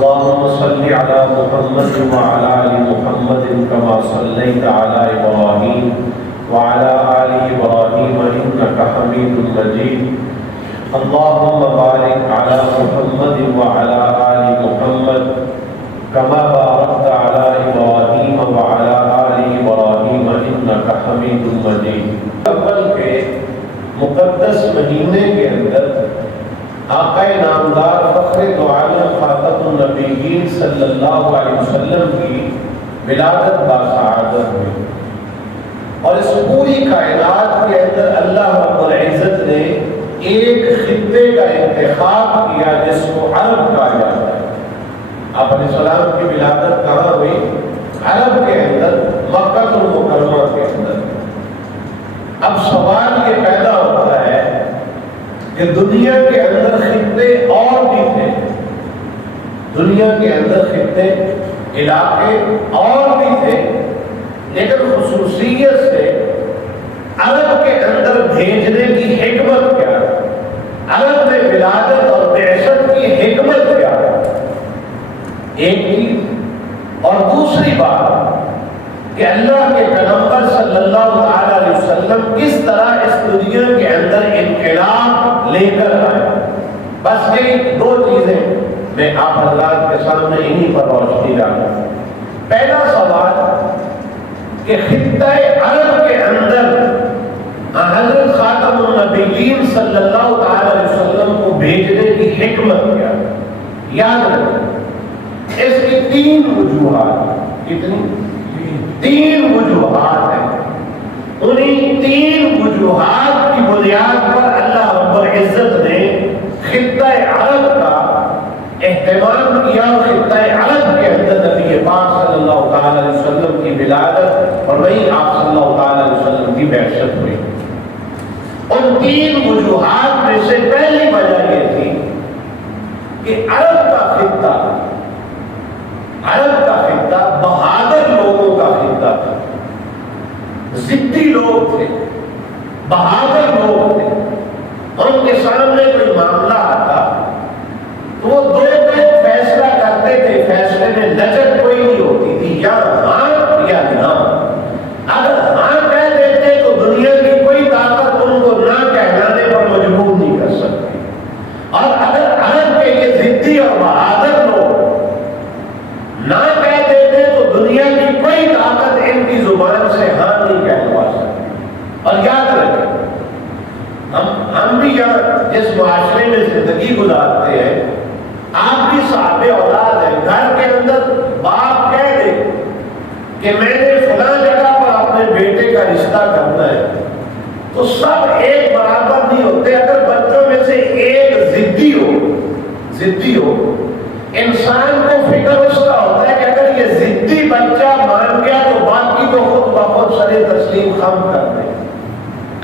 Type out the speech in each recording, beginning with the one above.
اللهم صل على محمد وعلى آل محمد كما صليت على إبراهيم وعلى آل إبراهيم إنك حميد مجيد اللهم بارك على محمد وعلى آل محمد كما باركت على إبراهيم وعلى آل إبراهيم إنك حميد مجيد. اول کے مقدس مہینے کے اندر آقا نامدار فخر دو عالم خاتم النبیین صلی اللہ علیہ وسلم کی ولادت باسعادت ہوئی، اور اس پوری کائنات کے اندر اللہ رب العزت نے ایک خطے کا انتخاب کیا جس کو عرب کہا جاتا ہے. آپ علیہ السلام کی ولادت کہاں ہوئی؟ عرب کے اندر، مکہ المکرمہ کے اندر. اب سوال یہ پیدا ہوتا ہے کہ دنیا کے اندر خطے اور بھی تھے، دنیا کے اندر خطے علاقے اور بھی تھے، لیکن خصوصیت سے عرب کے اندر بھیجنے کی حکمت کیا ہے؟ عرب میں ولادت اور بعثت کی حکمت کیا ہے؟ ایک چیز. اور دوسری بات کہ اللہ کے پیغمبر صلی اللہ علیہ وسلم کس طرح اس دنیا کے اندر انقلاب لے کر آئے. بس یہ دو چیزیں میں آپ حضرات کے سامنے انہی پر روشنی ڈالوں. پہلا سوال کہ خطہ عرب کے اندر حضرت خاتم النبیین صلی اللہ علیہ وسلم کو بھیجنے کی حکمت کیا؟ یاد رکھیں اس کی تین وجوہات. کتنی؟ تین وجوہات ہیں. انہی تین وجوہات کی بنیاد پر اللہ رب العزت نے خطہ عرب کا اہتمام کیا، اور خطہ عرب کے اندر نبی پاک صلی اللہ علیہ وسلم کی ولادت اور وہی آپ صلی اللہ علیہ وسلم کی بعثت ہوئی. ان تین وجوہات میں سے پہلی وجہ یہ تھی کہ عرب کا خطہ بہادر لوگوں کا خطہ تھا. ضدی لوگ تھے، بہادر لوگ تھے. ان کے سامنے کوئی معاملہ آتا تو وہ دو فیصلہ کرتے تھے، فیصلے میں لچک کوئی نہیں ہوتی تھی، یا ہاں یا نہ. اگر ہاں کہہ دیتے تو دنیا کی کوئی طاقت ان کو نہ کہلانے پر مجبور نہیں کر سکتی. اور اگر عرب کے یہ ضدی اور بہادر لوگ نہ کہہ دیتے تو دنیا کی کوئی طاقت ان کی زبان سے ہاں نہیں کہلوا سکتی. اور یاد رکھیں ہم بھی یہاں جس معاشرے میں زندگی گزارتے ہیں، آپ بھی صاحب اولاد ہیں، گھر کے اندر باپ کہہ دے کہ میں نے فلاں جگہ پر اپنے بیٹے کا رشتہ کرنا ہے تو سب ایک برابر نہیں ہوتے. اگر بچوں میں سے ایک ضدی ہو انسان کو فکر اس کا ہوتا ہے کہ اگر یہ ضدی بچہ مان گیا تو باقی تو خود بخود سر تسلیم خم کر دیں.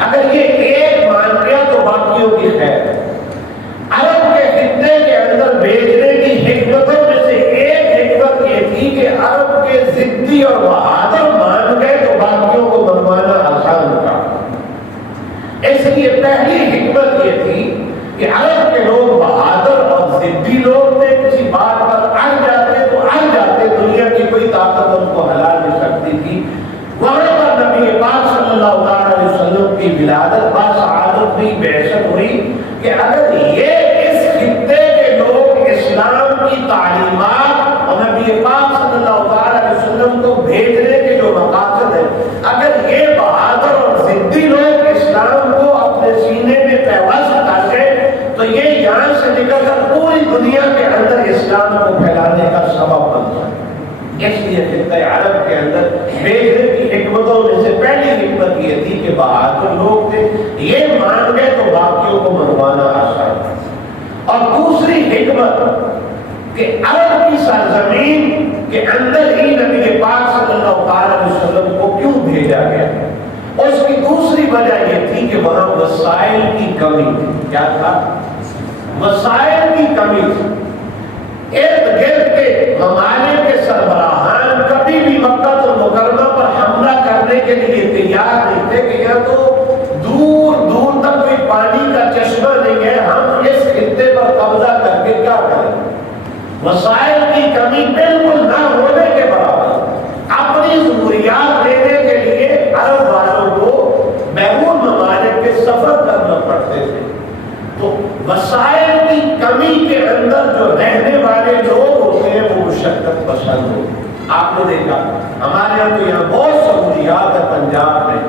اگر یہ ایک مان گیا تو باقیوں کی خیر. عرب کے خطے کے اندر بھیجنے کی حکمتوں میں سے ایک حکمت یہ تھی کہ عرب کے ضدی اور بہادر مان گئے تو باقیوں کو منوانا آسان تھا. اس لیے پہلی حکمت یہ تھی کہ عرب کے لوگ بہادر اور ضدی لوگ تھے. کسی بات پر اڑ جاتے تو اڑ جاتے، دنیا کی کوئی طاقت ان کو ہلا نہیں سکتی تھی. وہاں پر نبی پاک صلی اللہ علیہ وسلم کی ولادت باسعادت ہوئی، بعثت ہوئی کہ اگر یہ اس خطے کے لوگ اسلام کی تعلیمات اور نبی پاک صلی اللہ علیہ وسلم کو بھیجنے کے جو مقاصد ہیں، اگر یہ بہادر اور ضدی لوگ اسلام کو اپنے سینے میں پیوست کرتے تو یہ یہاں سے نکل کر پوری دنیا کے اندر اسلام کو پھیلانے کا سبب بن سکتا. اس لیے خطہ عرب کے اندر بھیجنے کی حکمتوں میں سے پہلی حکمت یہ تھی کہ بہادر لوگ تھے، یہ مان گئے تو باقیوں کو منوانا آسان تھا. اور دوسری حکمت کہ عرب کی سرزمین کے اندر ہی نبی پاک صلی اللہ علیہ وسلم کو کیوں بھیجا گیا؟ اور اس کی دوسری وجہ یہ تھی کہ وہاں وسائل کی کمی تھی. کیا تھا؟ وسائل کی کمی تھی. ارد گرد کے ممالک کے سربراہان کبھی بھی مکہ المکرمہ پر حملہ کرنے کے لیے تیار نہیں تھے کہ یہاں تو دور دور تک کوئی پانی کا چشمہ نہیں ہے، ہم اس خطے پر قبضہ کر کے کیا کریں؟ وسائل کی کمی بالکل نہ ہونے کے برابر اپنی ضروریات لینے کے لیے عرب والوں کو بیرون ممالک کے سفر کرنا پڑتے تھے. تو وسائل کی کمی کے اندر جو رہنے والے لوگ ہوتے ہیں وہ مشقت پسند ہوتے ہیں. آپ نے دیکھا ہمارے یہاں تو یہاں بہت سہولیات ہے پنجاب میں.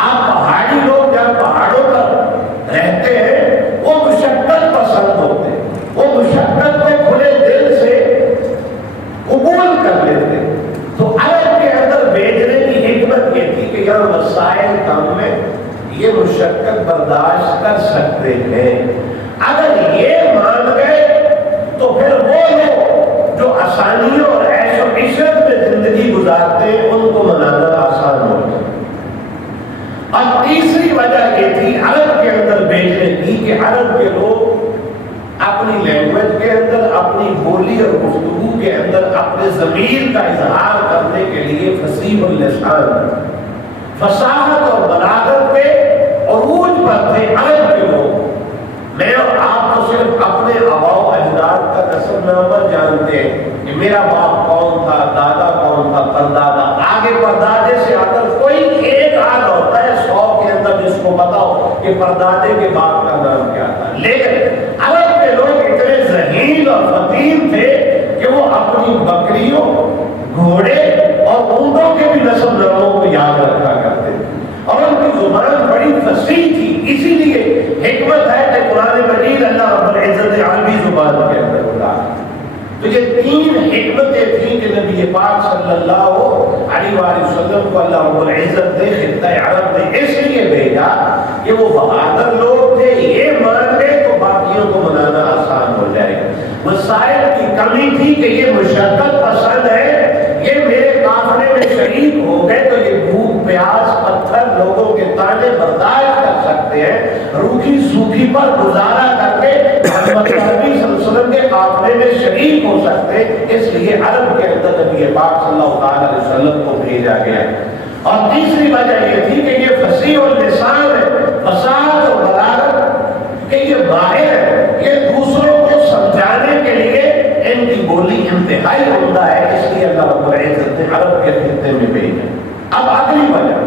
آپ پہاڑی لوگ جب پہاڑوں پر رہتے ہیں وہ مشقت پسند ہوتے ہیں, وہ مشقت کو کھلے دل سے قبول کر لیتے. تو عرب کے اندر بھیجنے کی حکمت یہ تھی کہ یہاں وسائل کم میں یہ مشقت برداشت کر سکتے ہیں. اگر یہ مان گئے تو پھر وہ لوگ جو آسانیوں اور عیش و عشرت میں زندگی گزارتے ہیں ان کو منانا آسان ہوتا ہے. اور تیسری وجہ یہ تھی عرب کے اندر بھیجنے کی کہ عرب کے لوگ اپنی لینگویج کے اندر, اپنی بولی اور گفتگو کے اندر اپنے ضمیر کا اظہار کرنے کے لیے فصیح اللسان, فصاحت اور بلاغت کے عروج پر تھے عرب کے لوگ. میں اور آپ تو صرف اپنے آباء و اجداد کا نسب نامہ جانتے ہیں کہ میرا باپ کون تھا, دادا کون تھا, پردادا. آگے پردادے سے آ کر کوئی ایک آدھ ہوتا ہے 100 کے اندر جس کو پتا ہو کہ پردادے کے باپ کا نام کیا تھا. لیکن عرب کے لوگ اتنے ذہین اور فطین تھے کہ وہ اپنی بکریوں, گھوڑے اور اونٹوں کے بھی نسب ناموں کو یاد رکھا کرتے تھے. اور ان کی زبان بڑی فصیح تھی. اسی لیے حکمت ہے کہ قرآن مجید اللہ رب العزت عربی زبان کے اندر اتارا. تو یہ 3 حکمتیں تھیں کہ نبی پاک صلی اللہ علیہ وآلہ وسلم کو اللہ رب العزت نے خطہ عرب میں اس لیے بھیجا کہ وہ بہادر لوگ تھے. یہ مان لے تو باقیوں کو منانا آسان ہو جائے گا. وسائل کی کمی تھی کہ یہ مشقت پسند ہے, یہ میرے قافلے میں شریک ہو گئے تو یہ بھوک پیاس پتھر لوگوں کے تانے برداشت کر سکتے ہیں, روکھی سوکھی پر گزارا کر کے محمد نبی صلی اللہ علیہ وسلم کے قافلے میں شریک ہو سکتے. اس لیے عرب کے اندر نبی پاک صلی اللہ علیہ وسلم کو بھیجا گیا. اور تیسری وجہ یہ تھی کہ یہ فصیح اللسان ہے, فصاحت اور بلاغت کہ یہ ماہر ہے, یہ دوسروں کو سمجھانے کے لیے ان کی بولی انتہائی عمدہ ہے. اس لیے اللہ رب العزت نے عرب کے خطے میں بھیجا. اب اگلی وجہ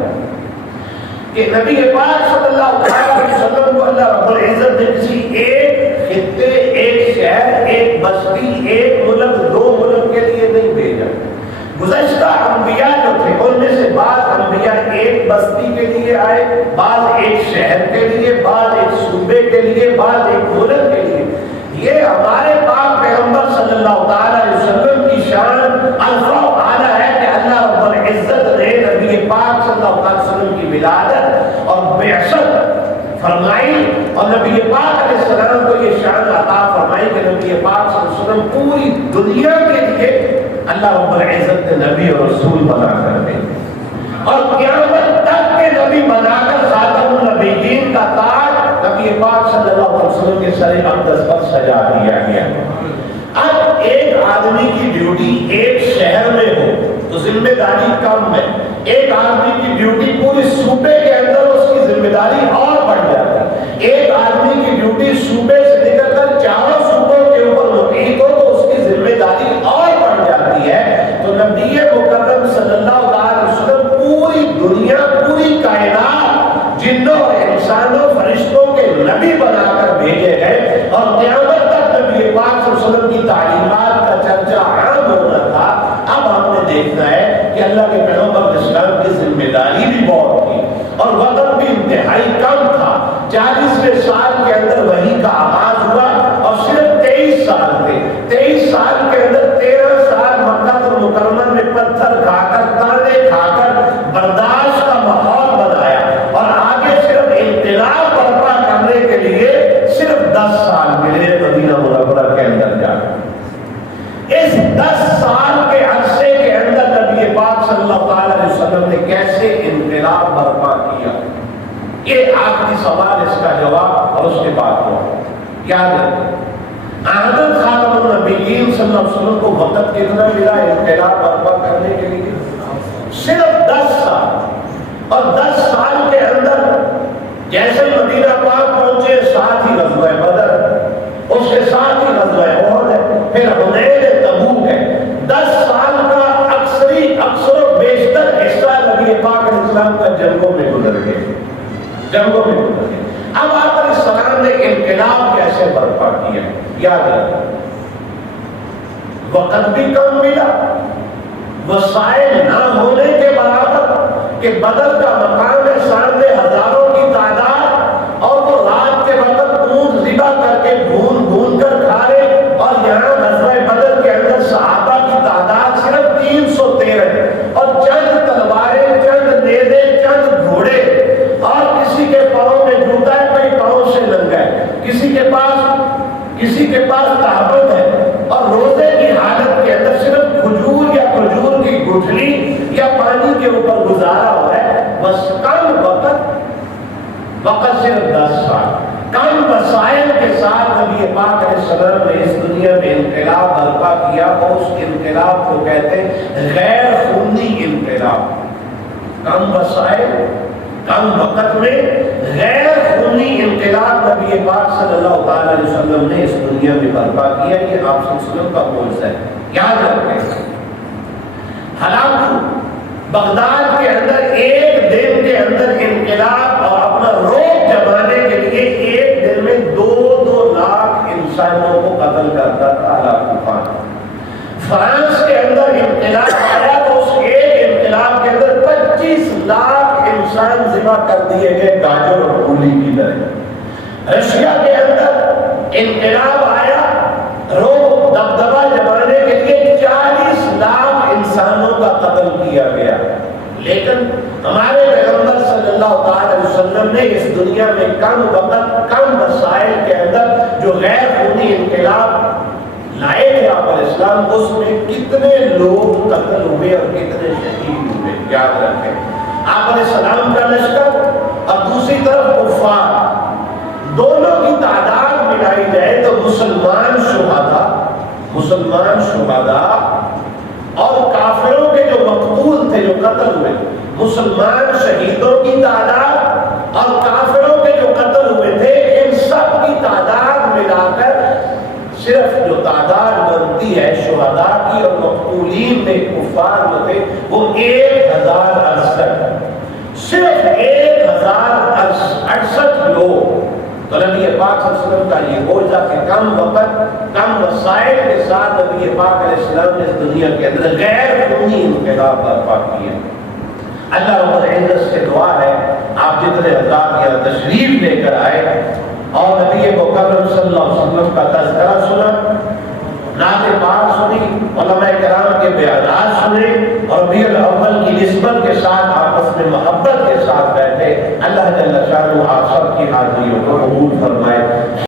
کہ نبی پاک صلی اللہ علیہ وسلم کو اللہ رب العزت نے کسی ایک خطے, ایک شہر, ایک بستی, ایک ملک, 2 ملک کے لیے نہیں بھیجا. گزشتہ انبیاء جو تھے ان میں سے بعض انبیاء ایک بستی کے لیے آئے, بعض ایک شہر کے لیے, بعض ایک صوبے کے لیے, بعض ایک ملک کے لیے. یہ ہمارے پاک پیغمبر صلی اللہ تعالی علیہ وسلم کی شان الفا و اعلیٰ ہے کہ اللہ رب العزت نے نبی پاک صلی اللہ علیہ وسلم کی ولادت اور بعثت فرمائی اور نبی پاک علیہ السلام کو یہ شان عطا فرمائی کہ نبی پاک صلی اللہ علیہ وسلم پوری دنیا کے لیے اللہ رب العزت نے نبی اور رسول بنا کر دے اور قیامت تک کے نبی بنا کر خاتم النبیین کا تاج نبی پاک صلی اللہ علیہ وسلم کے سر اقدس پر سجا دیا گیا. اب ایک آدمی کی ڈیوٹی ایک شہر میں ہو تو ذمہ داری کم ہے, ایک آدمی کی ڈیوٹی پورے صوبے کے اندر اس کی ذمہ داری اور بڑھ جاتی ہے. ایک آدمی کی ڈیوٹی صوبے سے نکل کر 4 صوبوں کے اوپر محیط ہو تو اس کی ذمہ داری اور بڑھ جاتی ہے. تو نبی مکرم صلی اللہ علیہ وسلم پوری دنیا, پوری کائنات, جنوں اور انسانوں, فرشتوں کے نبی بنا کر بھیجے گئے اور قیامت تک نبی پاک صلی اللہ علیہ وسلم کی تعلیمات کا چرچا عام ہونا تھا. اب ہم نے دیکھنا ہے کہ اللہ کے پیغمبر اسلام کی ذمہ داری بھی بہت تھی اور وقت بھی انتہائی کم تھا. 40ویں سال کے اندر وحی کا آغاز ہوا اور صرف 23 سال تھے. 23 سال کے اندر 13 سال مکہ المکرمہ میں پتھر کھا کر, تانے کھا کر برداشت کا ماحول بنایا اور آگے صرف انقلاب برپا کرنے کے لیے صرف 10 سال ملے مدینہ منورہ کے اندر جا کر. اس 10 سال کے عرصے کے اندر نبی پاک صلی اللہ علیہ وسلم نے کیسے انقلاب برپا کیا, یہ آخری سوال, اس کا جواب اور اس کے بعد ہوا. یاد رکھیں حضرت خاتم النبیین صلی اللہ علیہ وسلم کو وقت کتنا ملا انقلاب برپا کرنے کے لیے؟ صرف 10 سال. اور 10 سال کے اندر جیسے مدینہ پاک پہنچے ساتھ ہی غزوہ بدر, اس کے ساتھ ہی غزوہ احد ہے, پھر حنین تبوک ہے, جنگوں میں گزر گئے۔ اب آپ علیہ السلام نے انقلاب کیسے برپا کیا؟ یاد رکھیں، وقت بھی کم ملا، وسائل نہ ہونے کے برابر کہ بدر کا مقام ہے سامنے ہزاروں کی تعداد، اور وہ رات کے وقت اونٹ ذبح کر کے بھون بھون کر کھا رہے، اور یہاں غزوہ بدر کے اندر صحابہ کی تعداد صرف 313 اور چند تلواریں، چند نیزے، چند گھوڑے، اور کسی کے پاؤں میں جوتا ہے، کوئی پاؤں سے ننگا ہے، کسی کے پاس تہبند ہے، اور روزے کی حالت کے اندر صرف کھجور یا کھجور کی گٹھلی یا پانی کے اوپر گزارا ہوا ہے، بس کم وقت صرف 10 سال، کم وسائل کے ساتھ نبی پاک علیہ السلام نے اس دنیا میں انقلاب برپا کیا، اور اس انقلاب کو کہتے ہیں غیر خونی انقلاب۔ کم وسائل، کم وقت میں غیر خونی انقلاب نبی پاک صلی اللہ تعالی علیہ وسلم نے اس دنیا میں برپا کیا۔ یہ آپ صلی اللہ علیہ وسلم کا معجزہ ہے، یاد رکھیں۔ حالانکہ بغداد کے اندر ایک دن کے اندر انقلاب اور اپنا روپ جمانے کے لیے ایک دن میں 2 لاکھ انسانوں کو قتل کرتا تھا طوفان۔ فرانس کے اندر انقلاب آیا تو اس ایک انقلاب کے اندر 25 لاکھ انسان ذبح کر دیے گئے گاجر اور مولی کی طرح۔ رشیا کے اندر انقلاب آیا، روپ دبدبا جمانے کے لیے 40 لاکھ انسانوں کا قتل کیا گیا، لیکن ہمارے پیغمبر صلی اللہ تعالی علیہ وسلم نے اس دنیا میں کم وقت، کم وسائل کے اندر جو غیر خونی انقلاب لائے تھے آپ علیہ السلام، اس میں کتنے لوگ قتل ہوئے اور کتنے شہید ہوئے؟ یاد رکھیں، آپ علیہ السلام کا لشکر اور دوسری طرف کفار، دونوں کی تعداد ملائی جائے تو مسلمان شہداء اور کافروں کے جو مقتول تھے، جو قتل ہوئے، مسلمان شہیدوں کی تعداد اور کافروں کے جو قتل ہوئے تھے، ان سب کی تعداد ملا کر صرف جو تعداد بنتی ہے شہداء کی اور مقتولین میں کفار جو تھے وہ 1068، صرف 1068 لوگ۔ تو نبی پاک صلی اللہ علیہ وسلم کا یہ معجزہ کہ کم وقت، کم وسائل کے ساتھ نبی پاک علیہ السلام نے اس دنیا کے اندر غیر خونی انقلاب برپا کیا۔ اللہ رب العزت سے دعا ہے آپ جتنے حضرات یہاں تشریف لے کر آئے اور نبی مکرم صلی اللہ علیہ وسلم کا تذکرہ سنا، نعت پاک سنی، علماء کرام کے بیانات سنے، اور ربیع الاول کی نسبت کے ساتھ آپس میں محبت کے ساتھ بیٹھے، اللہ جل شانہ آپ سب کی حاضریوں کو قبول فرمائے۔